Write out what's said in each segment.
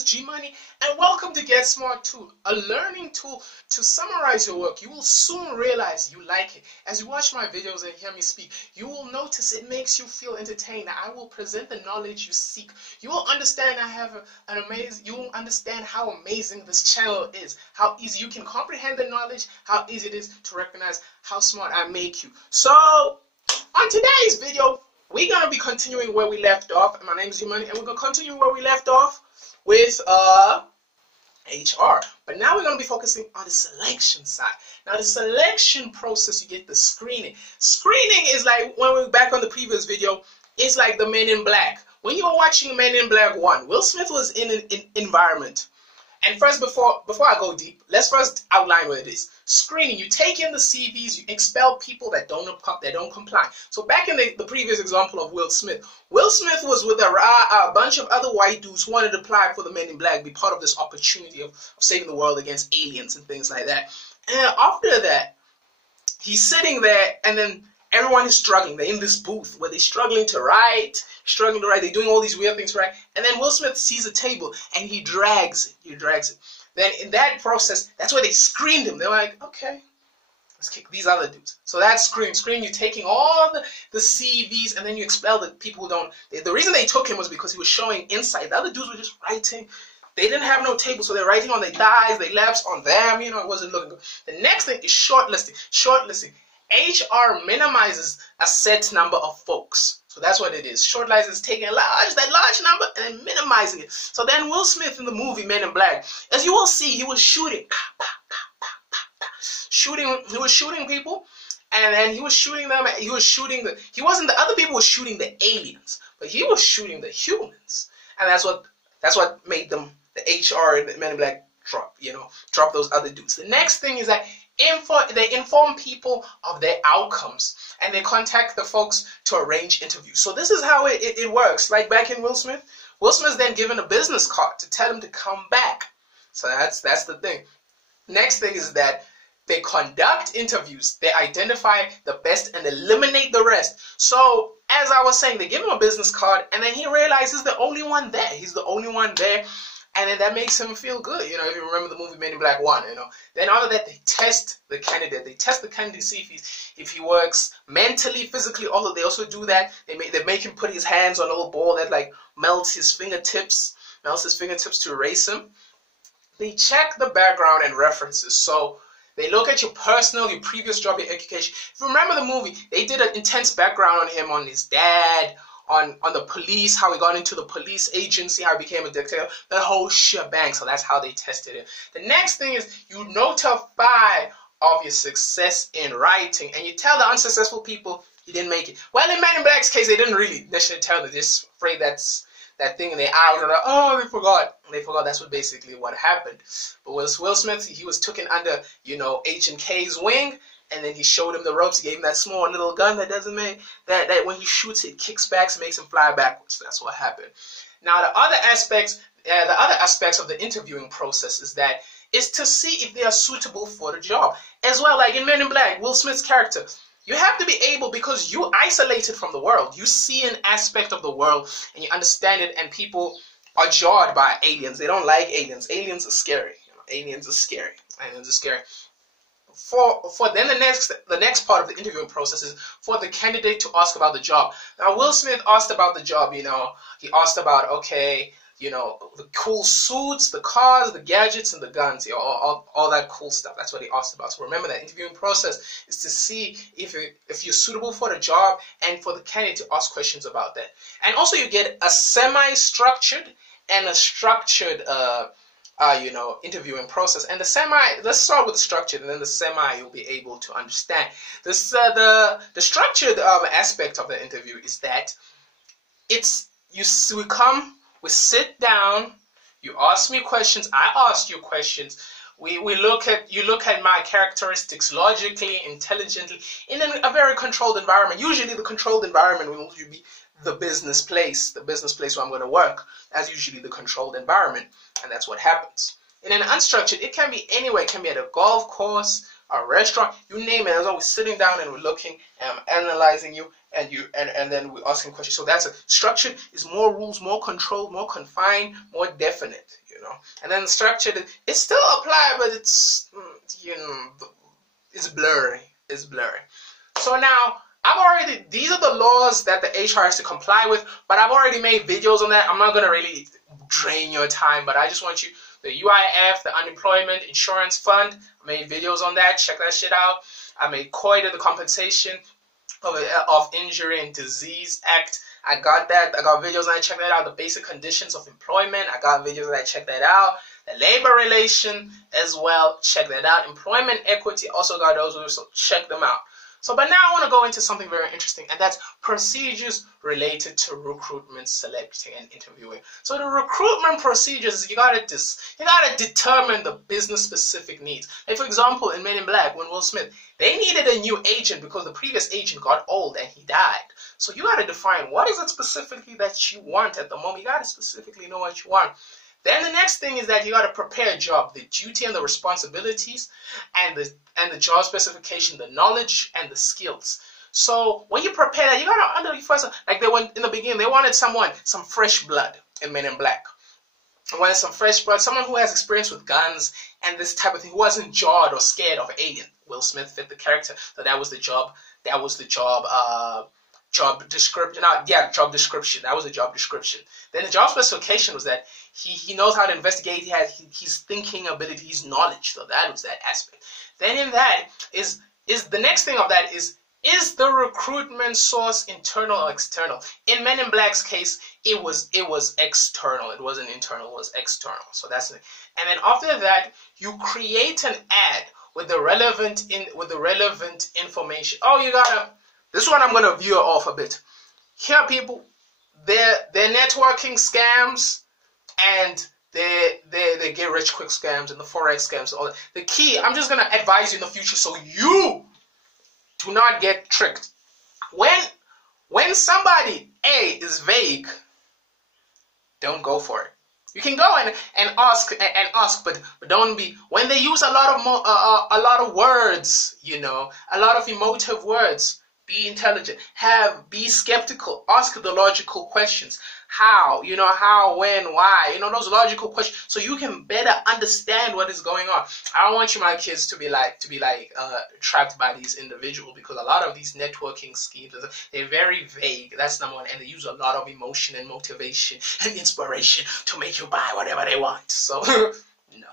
is G Money, and welcome to Get Smart Tool, a learning tool to summarize your work. You will soon realize you like it. As you watch my videos and hear me speak, you will notice it makes you feel entertained. I will present the knowledge you seek. You will understand you will understand how amazing this channel is, how easy you can comprehend the knowledge, how easy it is to recognize how smart I make you. So, on today's video, we're going to be continuing where we left off. My name is G Money, and we're going to continue where we left off with HR. But now we're going to be focusing on the selection side. Now, the selection process, you get the screening. Screening is like, when we were back on the previous video, it's like the Men in Black. When you were watching Men in Black 1, Will Smith was in an environment. And first, before I go deep, let's first outline what it is. Screening, you take in the CVs, you expel people that don't comply. So back in the previous example of Will Smith was with a bunch of other white dudes who wanted to apply for the Men in Black, be part of this opportunity of saving the world against aliens and things like that. And after that, he's sitting there, and then everyone is struggling. They're in this booth where they're struggling to write. They're doing all these weird things, right? And then Will Smith sees a table and he drags it. Then in that process, that's where they screened him. They're like, okay, let's kick these other dudes. So that's screen. You're taking all the CVs and then you expel the people who don't. The reason they took him was because he was showing insight. The other dudes were just writing. They didn't have no table, so they're writing on their thighs, their laps, on them. You know, it wasn't looking good. The next thing is shortlisting. HR minimizes a set number of folks. So that's what it is. Shortlisting is taking that large number and then minimizing it. So then Will Smith in the movie Men in Black, as you will see, he was shooting. He was shooting people, and then he was shooting them. The other people were shooting the aliens, but he was shooting the humans. And that's what made them, the HR and the Men in Black, drop those other dudes. The next thing is that they inform people of their outcomes, and they contact the folks to arrange interviews. So this is how it works. Like back in Will Smith's then given a business card to tell him to come back. So that's the thing. Next thing is that they conduct interviews. They identify the best and eliminate the rest. So as I was saying, they give him a business card, and then he realizes the only one there. He's the only one there. And then that makes him feel good, if you remember the movie Men in Black 1, Then after that, they test the candidate. They test the candidate to see if he works mentally, physically. Although they also do that. They make him put his hands on a little ball that like melts his fingertips to erase him. They check the background and references. So they look at your personal, your previous job, your education. If you remember the movie, they did an intense background on him, on his dad, on the police, how he got into the police agency, how he became a dictator, the whole shebang. So that's how they tested it. The next thing is you notify of your success in writing, and you tell the unsuccessful people you didn't make it. Well, in Men in Black's case, they didn't really necessarily tell them. They're just afraid that's that thing in their eye. Oh, they forgot. That's basically what happened. But Will Smith, he was taken under, H&K's wing. And then he showed him the ropes. He gave him that small little gun that doesn't make that when he shoots it kicks back and makes him fly backwards. That's what happened. Now the other aspects of the interviewing process is to see if they are suitable for the job as well. Like in Men in Black, Will Smith's character, you have to be able, because you isolated from the world. You see an aspect of the world and you understand it. And people are jarred by aliens. They don't like aliens. Aliens are scary. Aliens are scary. For then the next part of the interviewing process is for the candidate to ask about the job. Now Will Smith asked about the job, he asked about, the cool suits, the cars, the gadgets, and the guns, all that cool stuff. That's what he asked about. So remember, that interviewing process is to see if you're suitable for the job, and for the candidate to ask questions about that. And also you get a semi-structured and a structured interviewing process. And let's start with the structured, and then the semi you'll be able to understand. The structured aspect of the interview is that we sit down, you ask me questions, I ask you questions, you look at my characteristics logically, intelligently, in a very controlled environment. Usually the controlled environment will be the business place where I'm going to work. That's usually the controlled environment, and that's what happens. In an unstructured, it can be anywhere. It can be at a golf course, a restaurant, you name it. As always, sitting down and we're looking and analyzing you, and then we're asking questions. So that's structured is more rules, more controlled, more confined, more definite. know. And then structured, it still apply, but it's, you know, it's blurry. It's blurry. So now, these are the laws that the HR has to comply with, but I've already made videos on that. I'm not going to really drain your time, but I just want you, the UIF, the Unemployment Insurance Fund, I made videos on that. Check that shit out. I made COIDA, the Compensation of Injury and Disease Act. I got that. I got videos on that. Check that out. The Basic Conditions of Employment. I got videos on that. Check that out. The Labor Relation as well. Check that out. Employment Equity. Also got those. So check them out. So, but now I want to go into something very interesting, and that's procedures related to recruitment, selecting, and interviewing. So the recruitment procedures, you gotta determine the business-specific needs. Like for example, in Men in Black, when Will Smith, they needed a new agent because the previous agent got old and he died. So you gotta define what is it specifically that you want at the moment. You gotta specifically know what you want. Then the next thing is that you got to prepare a job, the duty and the responsibilities, and the job specification, the knowledge and the skills. So when you prepare that, you got to first, like they went in the beginning, they wanted some fresh blood in Men in Black. They wanted some fresh blood, someone who has experience with guns and this type of thing, who wasn't jarred or scared of alien. Will Smith fit the character, so that was the job. That was the job. Job description. Job description. That was the job description. Then the job specification was that he knows how to investigate. He has his thinking ability, his knowledge. So that was that aspect. Then in that is the next thing of that is the recruitment source internal or external? In Men in Black's case, it was external. It wasn't internal. It was external. So that's it. And then after that, you create an ad with the relevant information. Oh, you gotta. This one I'm gonna veer off a bit. Here, people, they're networking scams and they get rich quick scams and the forex scams. All that. The key, I'm just gonna advise you in the future so you do not get tricked. When somebody is vague, don't go for it. You can go and ask, but don't be. When they use a lot of words, you know, a lot of emotive words. Be intelligent. Be skeptical. Ask the logical questions. How? You know, how, when, why? You know, those logical questions, so you can better understand what is going on. I don't want my kids to be trapped by these individuals, because a lot of these networking schemes, they're very vague. That's number one, and they use a lot of emotion and motivation and inspiration to make you buy whatever they want. So, no.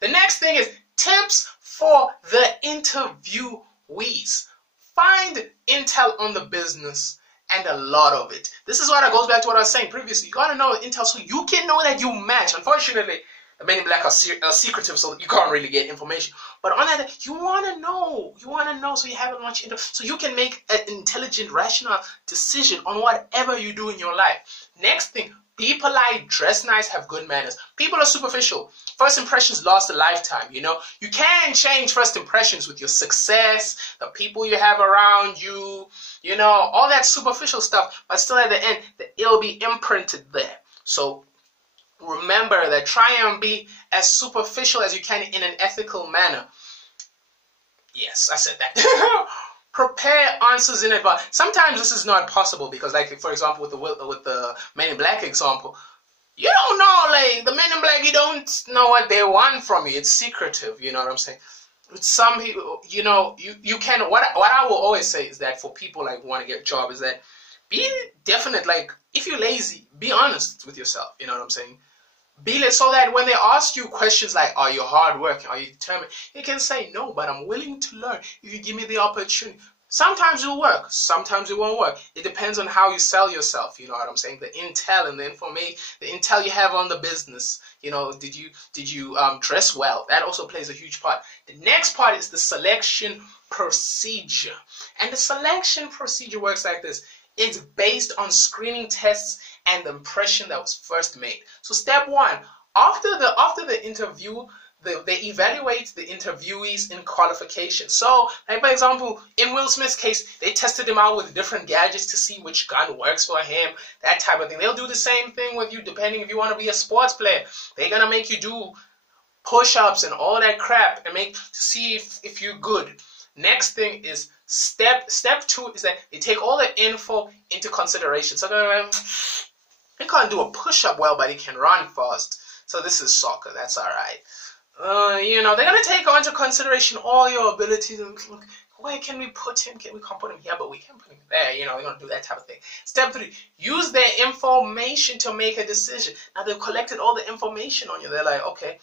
The next thing is tips for the interviewees. Find intel on the business, and a lot of it. This is what goes back to what I was saying previously. You gotta know intel so you can know that you match. Unfortunately, the Men in Black are secretive, so you can't really get information. But on that, you wanna know. You wanna know, so you have much intel, so you can make an intelligent, rational decision on whatever you do in your life. Next thing. Be polite, dress nice, have good manners. People are superficial. First impressions last a lifetime, you know. You can change first impressions with your success, the people you have around you, you know, all that superficial stuff. But still at the end, it'll be imprinted there. So remember that, try and be as superficial as you can in an ethical manner. Yes, I said that. Prepare answers in advance. Sometimes this is not possible because, like, for example, with the Men in Black example, you don't know, like, the Men in Black, you don't know what they want from you. It's secretive, you know what I'm saying? With some people, you know, you can, what I will always say is that for people, like, who want to get a job, is that be definite, like, if you're lazy, be honest with yourself, you know what I'm saying? So that when they ask you questions like, are you hardworking, are you determined, you can say, no, but I'm willing to learn if you give me the opportunity. Sometimes it'll work, sometimes it won't work. It depends on how you sell yourself, you know what I'm saying? The intel and the information, the intel you have on the business. You know, did you dress well? That also plays a huge part. The next part is the selection procedure. And the selection procedure works like this. It's based on screening tests and the impression that was first made. So step one, after the interview, they evaluate the interviewees in qualification. So, like, for example, in Will Smith's case, they tested him out with different gadgets to see which gun works for him, that type of thing. They'll do the same thing with you, depending if you want to be a sports player. They're gonna make you do push-ups and all that crap and to see if you're good. Next thing is step two is that they take all the info into consideration. So he can't do a push-up well, but he can run fast. So this is soccer. That's all right. You know, they're gonna take into consideration all your abilities and look, where can we put him? We can't put him here, but we can put him there. You know, they're gonna do that type of thing. Step 3: use their information to make a decision. Now they've collected all the information on you. They're like, okay,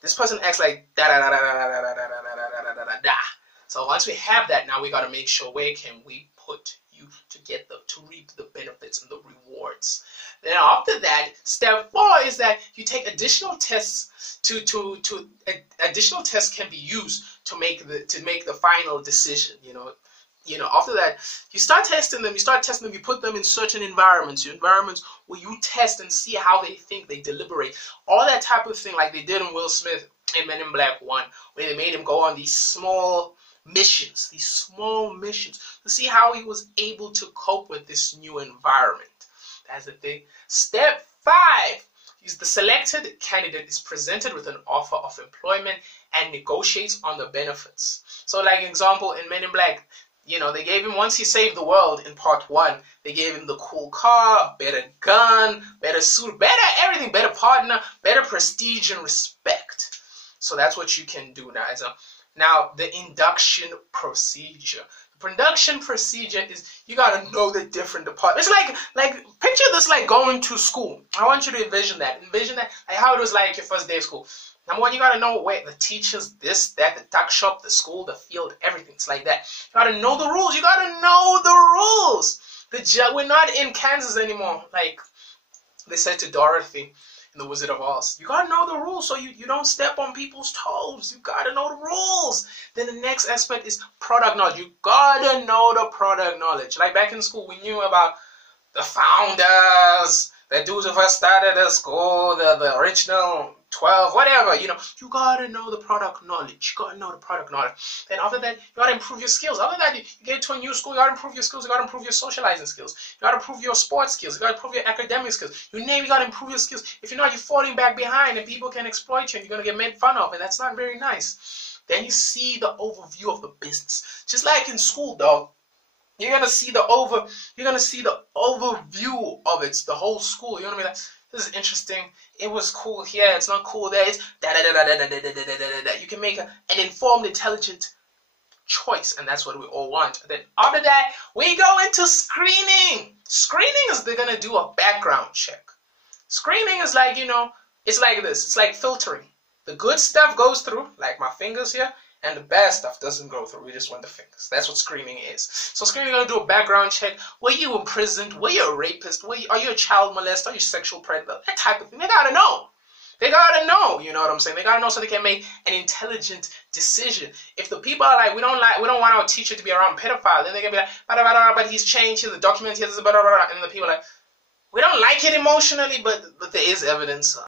this person acts like da da da da da da da da da da da da. So once we have that, now we got to make sure where can we put you to reap the benefits and the rewards. Then after that, step 4 is that you take additional tests additional tests can be used to make the final decision. You know, after that, you start testing them. You put them in certain environments where you test and see how they think, they deliberate, all that type of thing, like they did in Will Smith in Men in Black 1, where they made him go on these small missions to see how he was able to cope with this new environment. That's the thing. Step 5 is the selected candidate is presented with an offer of employment and negotiates on the benefits. So like example, in Men in Black, you know, they gave him, once he saved the world in part 1, they gave him the cool car, better gun, better suit, better everything, better partner, better prestige and respect. So that's what you can do now. Now, the induction procedure. The production procedure is you got to know the different departments. It's like picture this like going to school. I want you to envision that. Envision that, like how it was like your first day of school. Number 1, you got to know where the teachers, this, that, the tuck shop, the school, the field, everything. It's like that. You got to know the rules. You got to know the rules. We're not in Kansas anymore. Like they said to Dorothy in The Wizard of Oz. You gotta know the rules so you don't step on people's toes. You gotta know the rules. Then the next aspect is product knowledge. You gotta know the product knowledge. Like back in school, we knew about the founders, the dudes who first started the school, the original 12, whatever, you know. You gotta know the product knowledge. You gotta know the product knowledge. Then after that, you gotta improve your skills. After that, you get to a new school, you gotta improve your skills. You gotta improve your socializing skills. You gotta improve your sports skills. You gotta improve your academic skills. You gotta improve your skills. If you're not, you're falling back behind and people can exploit you and you're gonna get made fun of, and that's not very nice. Then you see the overview of the business. Just like in school, dog. You're gonna see the overview of it, the whole school. You're gonna be like, this is interesting. It was cool here. It's not cool there. It's da da da da da da da da da da. You can make an informed, intelligent choice, and that's what we all want. Then after that, we go into screening. Screening is they're gonna do a background check. Screening is like, you know, it's like this. It's like filtering. The good stuff goes through, like my fingers here. And the bad stuff doesn't go through. We just want the fingers. That's what screening is. So screening is going to do a background check. Were you imprisoned? Were you a rapist? Are you a child molester? Are you a sexual predator? That type of thing. They got to know. They got to know. You know what I'm saying? They got to know so they can make an intelligent decision. If the people are like, we don't want our teacher to be around pedophile, then they can be like, but he's changed. Here's a document. Here's and the people are like, we don't like it emotionally, but there is evidence.